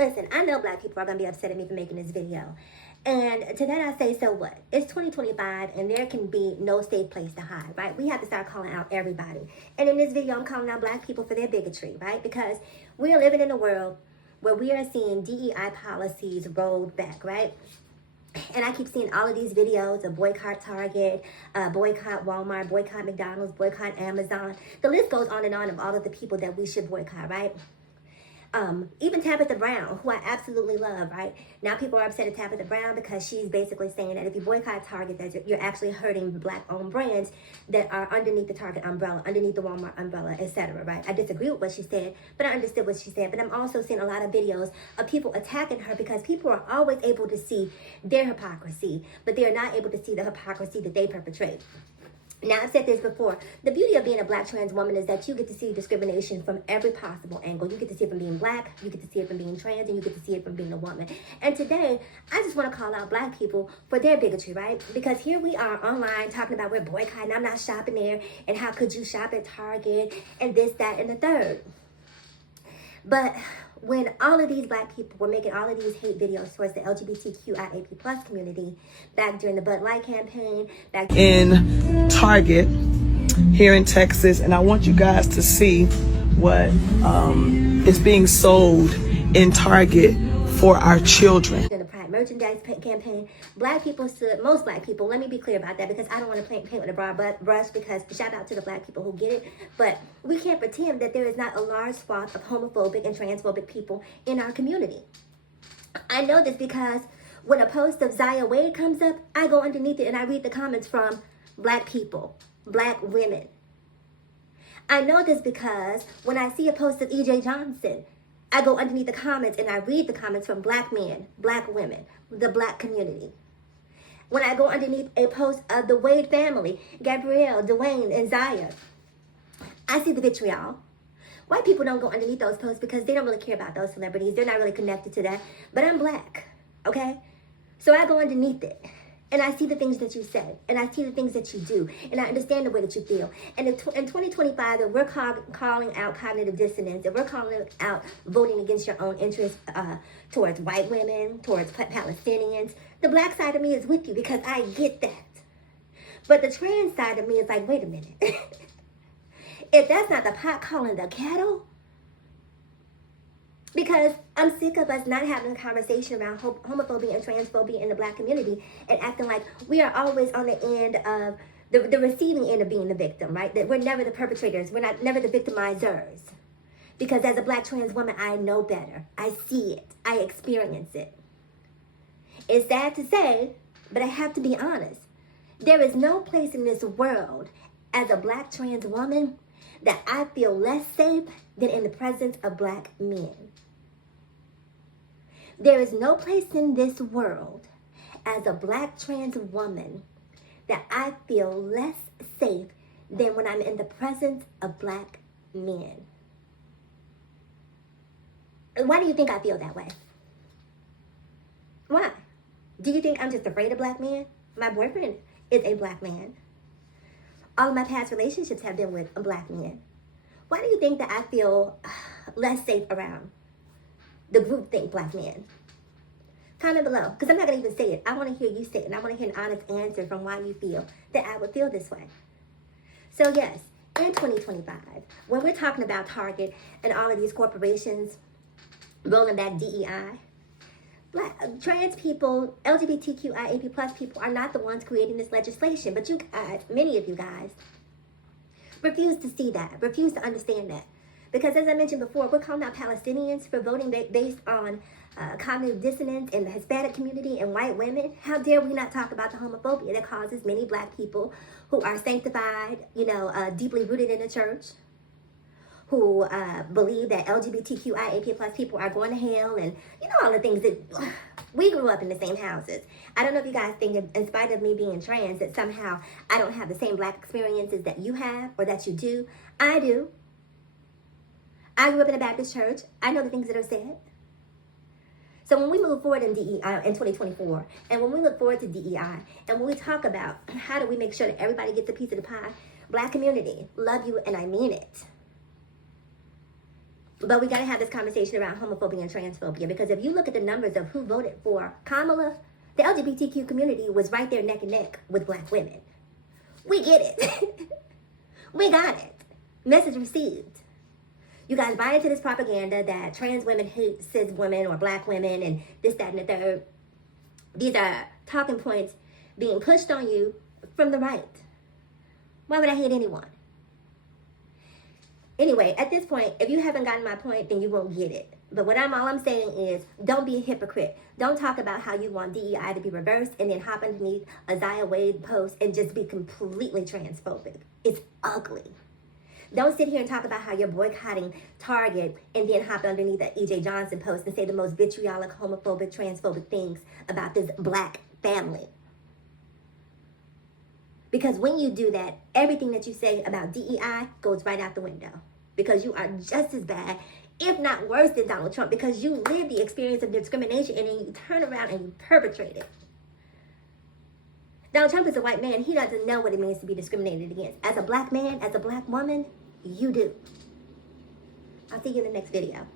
Listen, I know black people are going to be upset at me for making this video. And to that I say, so what? It's 2025 and there can be no safe place to hide, right? We have to start calling out everybody. And in this video, I'm calling out black people for their bigotry, right? Because we are living in a world where we are seeing DEI policies rolled back, right? And I keep seeing all of these videos of boycott Target, boycott Walmart, boycott McDonald's, boycott Amazon. The list goes on and on of all of the people that we should boycott, right? Even Tabitha Brown, who I absolutely love, right? Now people are upset at Tabitha Brown because she's basically saying that if you boycott Target, that you're actually hurting black-owned brands that are underneath the Target umbrella, underneath the Walmart umbrella, etc., right? I disagree with what she said, but I understood what she said. But I'm also seeing a lot of videos of people attacking her because people are always able to see their hypocrisy, but they are not able to see the hypocrisy that they perpetrate. Now, I've said this before. The beauty of being a black trans woman is that you get to see discrimination from every possible angle. You get to see it from being black, you get to see it from being trans, and you get to see it from being a woman. And today, I just want to call out black people for their bigotry, right? Because here we are online talking about we're boycotting, I'm not shopping there, and how could you shop at Target, and this, that, and the third. But when all of these black people were making all of these hate videos towards the LGBTQIAP plus community back during the Bud Light campaign, back in Target here in Texas, and I want you guys to see what is being sold in Target for our children. In the Pride merchandise campaign, black people stood, most black people, let me be clear about that because I don't want to paint with a broad brush, because shout out to the black people who get it, but we can't pretend that there is not a large swath of homophobic and transphobic people in our community. I know this because when a post of Zaya Wade comes up, I go underneath it and I read the comments from black people, black women. I know this because when I see a post of EJ Johnson, I go underneath the comments and I read the comments from black men, black women, the black community. When I go underneath a post of the Wade family, Gabrielle, Dwayne, and Zaya, I see the vitriol. White people don't go underneath those posts because they don't really care about those celebrities. They're not really connected to that. But I'm black, okay? So I go underneath it. And I see the things that you said, and I see the things that you do, and I understand the way that you feel. And in 2025, that we're calling out cognitive dissonance, and we're calling out voting against your own interests towards white women, towards Palestinians. The black side of me is with you because I get that. But the trans side of me is like, wait a minute. If that's not the pot calling the kettle, because I'm sick of us not having a conversation around homophobia and transphobia in the black community and acting like we are always on the end of the receiving end of being the victim, right? That we're never the perpetrators. We're never the victimizers. Because as a black trans woman, I know better. I see it. I experience it. It's sad to say, but I have to be honest. There is no place in this world as a black trans woman that I feel less safe than in the presence of black men. There is no place in this world as a black trans woman that I feel less safe than when I'm in the presence of black men. Why do you think I feel that way? Why? Do you think I'm just afraid of black men? My boyfriend is a black man. All of my past relationships have been with black men. Why do you think that I feel less safe around the groupthink black men? Comment below, because I'm not going to even say it. I want to hear you say it, and I want to hear an honest answer from why you feel that I would feel this way. So yes, in 2025, when we're talking about Target and all of these corporations rolling back DEI, trans people, LGBTQIAP plus people are not the ones creating this legislation, but you guys, many of you guys, refuse to see that, refuse to understand that. Because as I mentioned before, we're calling out Palestinians for voting based on cognitive dissonance in the Hispanic community and white women. How dare we not talk about the homophobia that causes many black people who are sanctified, deeply rooted in the church, who believe that LGBTQIAP plus people are going to hell, and all the things that we grew up in the same houses. I don't know if you guys think, in spite of me being trans, that somehow I don't have the same black experiences that you have or that you do. I do. I grew up in a Baptist church. I know the things that are said. So when we move forward in DEI in 2024, and when we look forward to DEI, and when we talk about how do we make sure that everybody gets a piece of the pie, black community, love you and I mean it. But we got to have this conversation around homophobia and transphobia, because if you look at the numbers of who voted for Kamala, the LGBTQ community was right there neck and neck with black women. We get it. We got it. Message received. You guys buy into this propaganda that trans women hate cis women or black women and this, that, and the third. These are talking points being pushed on you from the right. Why would I hate anyone? Anyway, at this point, if you haven't gotten my point, then you won't get it. But all I'm saying is, don't be a hypocrite. Don't talk about how you want DEI to be reversed and then hop underneath a Zaya Wade post and just be completely transphobic. It's ugly. Don't sit here and talk about how you're boycotting Target and then hop underneath the E.J. Johnson post and say the most vitriolic, homophobic, transphobic things about this black family. Because when you do that, everything that you say about DEI goes right out the window. Because you are just as bad, if not worse, than Donald Trump, because you live the experience of discrimination and then you turn around and you perpetrate it. Donald Trump is a white man. He doesn't know what it means to be discriminated against. As a black man, as a black woman, you do. I'll see you in the next video.